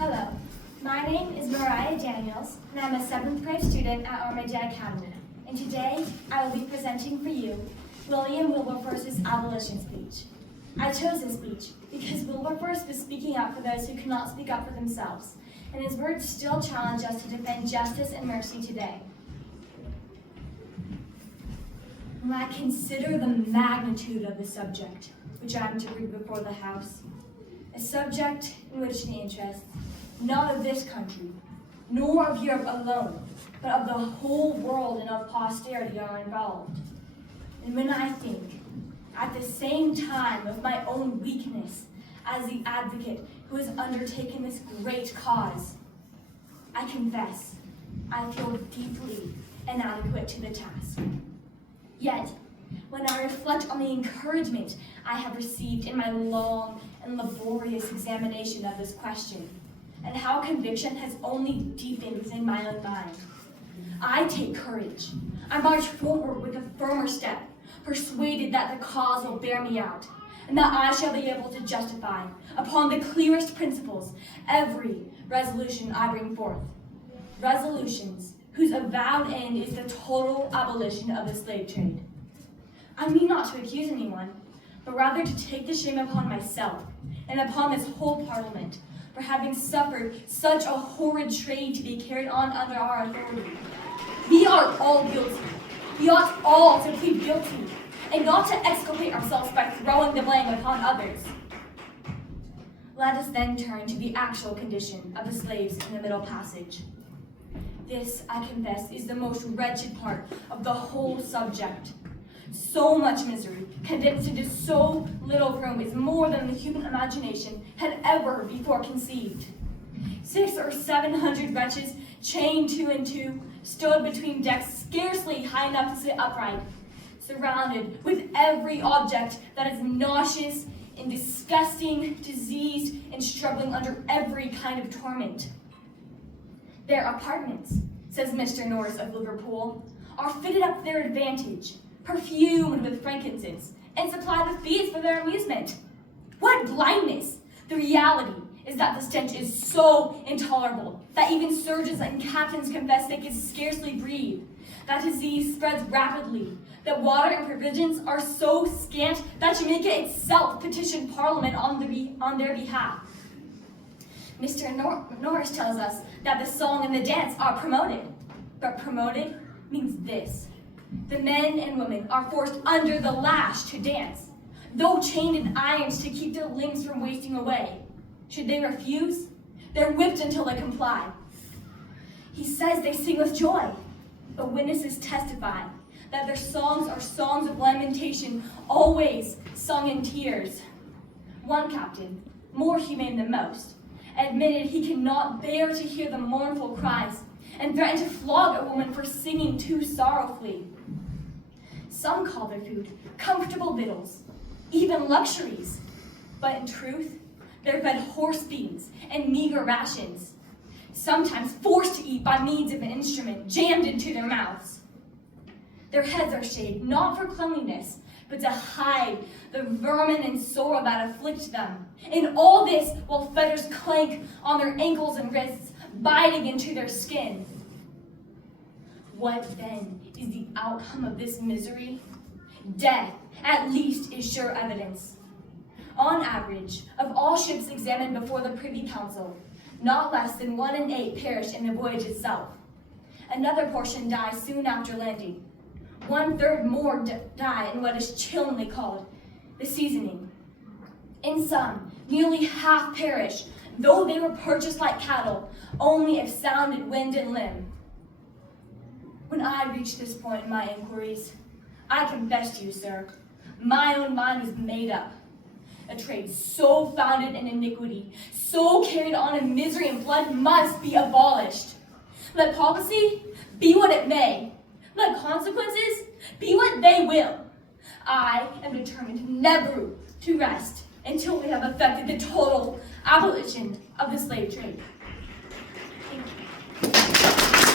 Hello, my name is Moriyah and I'm a 7th grade student at Moriyah Academy. And today, I will be presenting for you William Wilberforce's abolition speech. I chose this speech because Wilberforce was speaking up for those who could not speak up for themselves, and his words still challenge us to defend justice and mercy today. When I consider the magnitude of the subject, which I am to read before the House, a subject in which the interests, not of this country, nor of Europe alone, but of the whole world and of posterity are involved. And when I think, at the same time, of my own weakness as the advocate who has undertaken this great cause, I confess I feel deeply inadequate to the task. Yet, when I reflect on the encouragement I have received in my long and laborious examination of this question, and how conviction has only deepened within my own mind, I take courage. I march forward with a firmer step, persuaded that the cause will bear me out, and that I shall be able to justify, upon the clearest principles, every resolution I bring forth. Resolutions whose avowed end is the total abolition of the slave trade. I mean not to accuse anyone, but rather to take the shame upon myself and upon this whole Parliament for having suffered such a horrid trade to be carried on under our authority. We are all guilty. We ought all to plead guilty, and not to exculpate ourselves by throwing the blame upon others. Let us then turn to the actual condition of the slaves in the Middle Passage. This, I confess, is the most wretched part of the whole subject. So much misery, condensed into so little room, is more than the human imagination had ever before conceived. 600 or 700 wretches, chained 2 and 2, stood between decks scarcely high enough to sit upright, surrounded with every object that is nauseous and disgusting, diseased, and struggling under every kind of torment. Their apartments, says Mr. Norris of Liverpool, are fitted up to their advantage, perfumed with frankincense, and supplied with beads for their amusement. What blindness! The reality is that the stench is so intolerable that even surgeons and captains confess they can scarcely breathe. That disease spreads rapidly, that water and provisions are so scant that Jamaica itself petitioned Parliament on their behalf. Mr. Norris tells us that the song and the dance are promoted, but promoted means this. The men and women are forced under the lash to dance, though chained in irons to keep their limbs from wasting away. Should they refuse, they're whipped until they comply. He says they sing with joy, but witnesses testify that their songs are songs of lamentation, always sung in tears. One captain, more humane than most, admitted he cannot bear to hear the mournful cries and threatened to flog a woman for singing too sorrowfully. Some call their food comfortable victuals, even luxuries, but in truth, they're fed horse beans and meager rations, sometimes forced to eat by means of an instrument jammed into their mouths. Their heads are shaved not for cleanliness, but to hide the vermin and sorrow that afflict them. And all this while fetters clank on their ankles and wrists, biting into their skin. What then is the outcome of this misery? Death, at least, is sure evidence. On average, of all ships examined before the Privy Council, not less than 1 in 8 perished in the voyage itself. Another portion die soon after landing. 1/3 more die in what is chillingly called the seasoning. In some, nearly half perish, though they were purchased like cattle, only if sound in wind and limb. When I reached this point in my inquiries, I confess to you, sir, my own mind was made up. A trade so founded in iniquity, so carried on in misery and blood, must be abolished. Let policy be what it may. Let consequences be what they will. I am determined never to rest until we have effected the total abolition of the slave trade. Thank you.